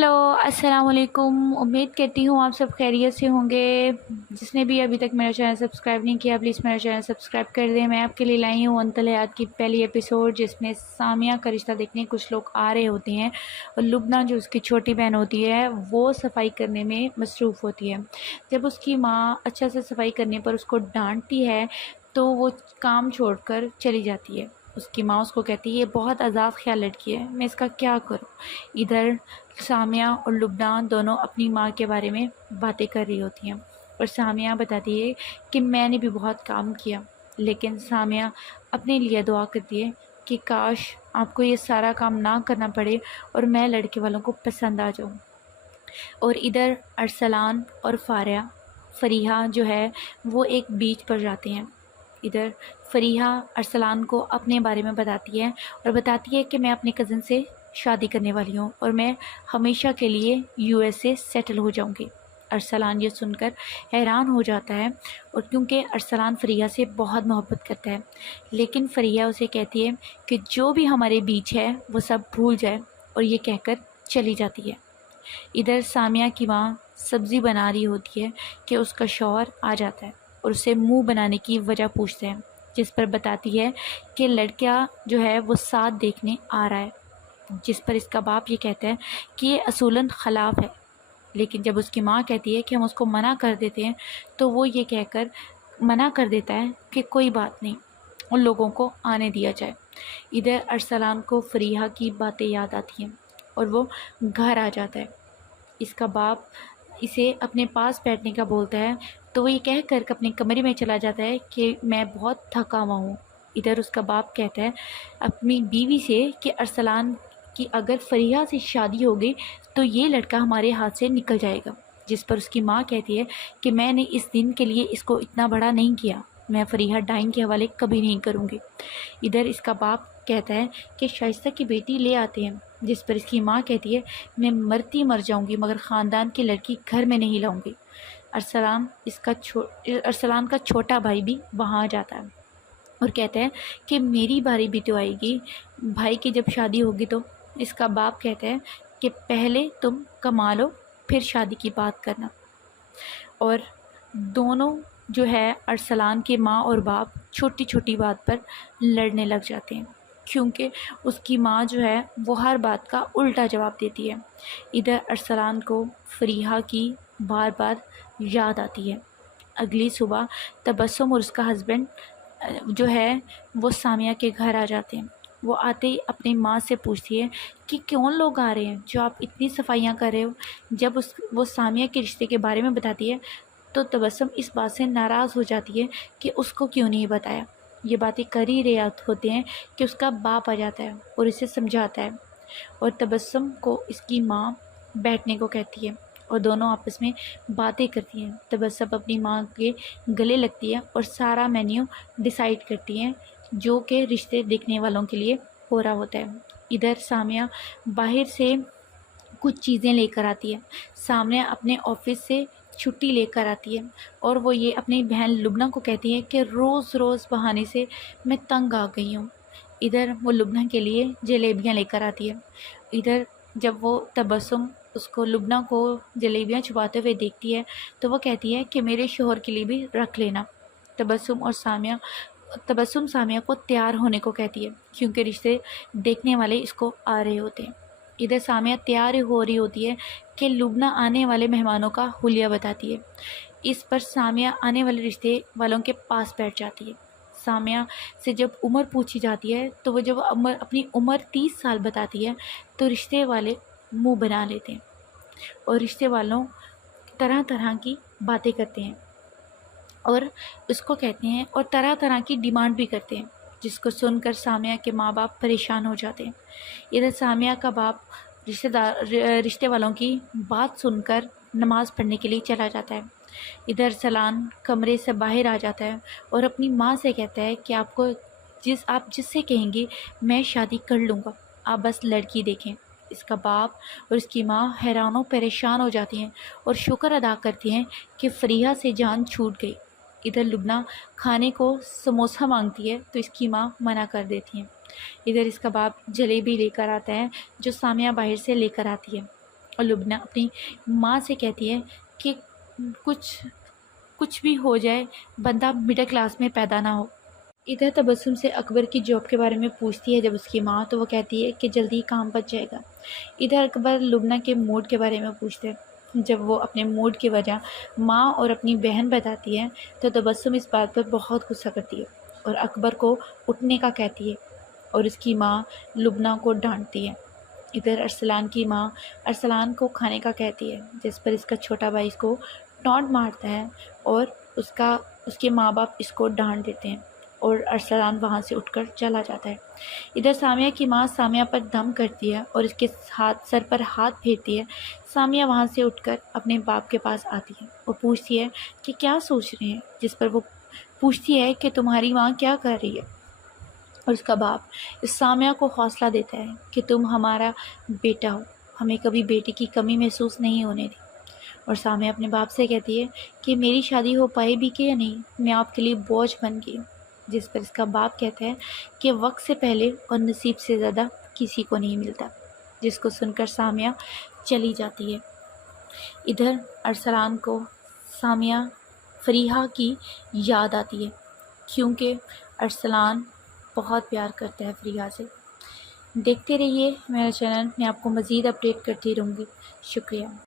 Hello, अस्सलाम वालेकुम। उम्मीद करती हूँ आप सब खैरियत से होंगे। जिसने भी अभी तक मेरा चैनल सब्सक्राइब नहीं किया, प्लीज़ मेरा चैनल सब्सक्राइब कर दें। मैं आपके लिए लाई हूँ अंतल हयात की पहली एपिसोड, जिसमें सामिया का रिश्ता देखने कुछ लोग आ रहे होते हैं और लुबना जो उसकी छोटी बहन होती है वो सफाई करने में मसरूफ़ होती है। जब उसकी माँ अच्छा से सफाई करने पर उसको डांटती है तो वो काम छोड़कर चली जाती है। उसकी माँ उसको कहती है, ये बहुत आज़ाद ख्याल लड़की है, मैं इसका क्या करूँ। इधर सामिया और लुबना दोनों अपनी माँ के बारे में बातें कर रही होती हैं और सामिया बताती है कि मैंने भी बहुत काम किया, लेकिन सामिया अपने लिए दुआ करती है कि काश आपको ये सारा काम ना करना पड़े और मैं लड़के वालों को पसंद आ जाऊँ। और इधर अरसलान और फरीहा जो है वो एक बीच पर जाते हैं। इधर फरीहा अरसलान को अपने बारे में बताती है और बताती है कि मैं अपने कज़न से शादी करने वाली हूँ और मैं हमेशा के लिए यूएसए सेटल हो जाऊँगी। अरसलान ये सुनकर हैरान हो जाता है और क्योंकि अरसलान फरीहा से बहुत मोहब्बत करता है, लेकिन फरीहा उसे कहती है कि जो भी हमारे बीच है वो सब भूल जाए, और ये कहकर चली जाती है। इधर सामिया की माँ सब्ज़ी बना रही होती है कि उसका शौहर आ जाता है और उसे मुंह बनाने की वजह पूछते हैं, जिस पर बताती है कि लड़का जो है वो साथ देखने आ रहा है। जिस पर इसका बाप ये कहता है कि ये असूलन खिलाफ है, लेकिन जब उसकी माँ कहती है कि हम उसको मना कर देते हैं तो वो ये कहकर मना कर देता है कि कोई बात नहीं, उन लोगों को आने दिया जाए। इधर अरसलान को फरीहा की बातें याद आती हैं और वो घर आ जाता है। इसका बाप इसे अपने पास बैठने का बोलता है तो वो ये कह कर अपने कमरे में चला जाता है कि मैं बहुत थका हुआ हूँ। इधर उसका बाप कहता है अपनी बीवी से कि अरसलान की अगर फरीहा से शादी हो गई तो ये लड़का हमारे हाथ से निकल जाएगा। जिस पर उसकी माँ कहती है कि मैंने इस दिन के लिए इसको इतना बड़ा नहीं किया, मैं फरीहा डाइन के हवाले कभी नहीं करूँगी। इधर इसका बाप कहता है कि शाइस्ता की बेटी ले आते हैं, जिस पर इसकी माँ कहती है मैं मरती मर जाऊंगी मगर ख़ानदान की लड़की घर में नहीं लाऊंगी। अरसलान का छोटा भाई भी वहाँ आ जाता है और कहता है कि मेरी बारी भी तो आएगी, भाई की जब शादी होगी तो। इसका बाप कहता है कि पहले तुम कमा लो फिर शादी की बात करना। और दोनों जो है अरसलान के माँ और बाप छोटी छोटी बात पर लड़ने लग जाते हैं, क्योंकि उसकी माँ जो है वो हर बात का उल्टा जवाब देती है। इधर अरसलान को फरीहा की बार बार याद आती है। अगली सुबह तबस्सुम और उसका हस्बैंड जो है वो सामिया के घर आ जाते हैं। वो आते ही अपनी माँ से पूछती है कि कौन लोग आ रहे हैं जो आप इतनी सफाइयाँ कर रहे हो। जब वो सामिया के रिश्ते के बारे में बताती है तो तबस्सुम इस बात से नाराज़ हो जाती है कि उसको क्यों नहीं बताया। ये बातें कर ही रहे होते हैं कि उसका बाप आ जाता है और इसे समझाता है और तबस्सुम को इसकी माँ बैठने को कहती है और दोनों आपस में बातें करती हैं। तबस्सुम अपनी माँ के गले लगती है और सारा मेन्यू डिसाइड करती हैं जो कि रिश्ते देखने वालों के लिए हो रहा होता है। इधर सामिया बाहर से कुछ चीज़ें लेकर आती है। सामने अपने ऑफिस से छुट्टी लेकर आती है और वो ये अपनी बहन लुबना को कहती है कि रोज़ रोज़ बहाने से मैं तंग आ गई हूँ। इधर वो लुबना के लिए जलेबियाँ लेकर आती है। इधर जब वो तबस्सुम उसको लुबना को जलेबियाँ छुपाते हुए देखती है तो वो कहती है कि मेरे शोहर के लिए भी रख लेना। तबस्सुम सामिया को तैयार होने को कहती है क्योंकि रिश्ते देखने वाले इसको आ रहे होते हैं। इधर सामिया तैयार हो रही होती है कि लुबना आने वाले मेहमानों का हुलिया बताती है। इस पर सामिया आने वाले रिश्ते वालों के पास बैठ जाती है। सामिया से जब उम्र पूछी जाती है तो वो जब अपनी उम्र 30 साल बताती है तो रिश्ते वाले मुंह बना लेते हैं और रिश्ते वालों तरह तरह की बातें करते हैं और उसको कहते हैं और तरह तरह की डिमांड भी करते हैं, जिसको सुनकर सामिया के माँ बाप परेशान हो जाते हैं। इधर सामिया का बाप रिश्ते वालों की बात सुनकर नमाज़ पढ़ने के लिए चला जाता है। इधर सलान कमरे से बाहर आ जाता है और अपनी माँ से कहता है कि आप जिससे कहेंगे मैं शादी कर लूँगा, आप बस लड़की देखें। इसका बाप और इसकी माँ हैरानों परेशान हो जाती हैं और शुक्र अदा करती हैं कि फरीहा से जान छूट गई। इधर लुबना खाने को समोसा मांगती है तो इसकी माँ मना कर देती है। इधर इसका बाप जलेबी लेकर आता है जो सामिया बाहर से लेकर आती है اور لبنہ اپنی ماں سے کہتی ہے کہ کچھ بھی ہو جائے بندہ مڈل کلاس میں پیدا نہ ہو۔ ادھر تبسم سے اکبر کی جاب کے بارے میں پوچھتی ہے جب اس کی ماں، تو وہ کہتی ہے کہ جلدی کام بچ جائے گا۔ ادھر اکبر لبنہ کے موڈ کے بارے میں پوچھتے ہیں۔ جب وہ اپنے موڈ کی وجہ ماں اور اپنی بہن بتاتی ہے تو تبسم اس بات پر بہت غصہ کرتی ہے اور اکبر کو اٹھنے کا کہتی ہے اور اس کی ماں لبنہ کو ڈانٹتی ہے۔ ادھر ارسلان کی ماں ارسلان کو کھانے کا کہتی ہے، جس پر اس کا چھوٹا بھائی اس کو ٹانٹ مارتا ہے اور اس کے ماں باپ اس کو ڈانٹ دیتے ہیں اور ارسلان وہاں سے اٹھ کر چلا جاتا ہے۔ ادھر سامیہ کی ماں سامیہ پر دم کرتی ہے اور اس کے سر پر ہاتھ پھیرتی ہے۔ سامیہ وہاں سے اٹھ کر اپنے باپ کے پاس آتی ہے اور پوچھتی ہے کہ کیا سوچ رہے ہیں، جس پر وہ پوچھتی ہے کہ تمہاری ماں کیا کر رہی ہے، اور اس کا باپ اس سامیہ کو حوصلہ دیتا ہے کہ تم ہمارا بیٹا ہو، ہمیں کبھی بیٹے کی کمی محسوس نہیں ہونے دی۔ اور سامیہ اپنے باپ سے کہتی ہے کہ میری شادی ہو پائے بھی کہ یا نہیں، میں آپ کے لیے بوجھ بن گئی ہوں، جس پر اس کا باپ کہتا ہے کہ وقت سے پہلے اور نصیب سے زیادہ کسی کو نہیں ملتا، جس کو سن کر سامیہ چلی جاتی ہے۔ ادھر ارسلان کو سامیہ فریحہ کی یاد آتی ہے کیونکہ ارسلان بہت پیار کرتا ہے فریحہ سے۔ دیکھتے رہیے میرا چینل، میں آپ کو مزید اپڈیٹ کرتی رہوں گی۔ شکریہ۔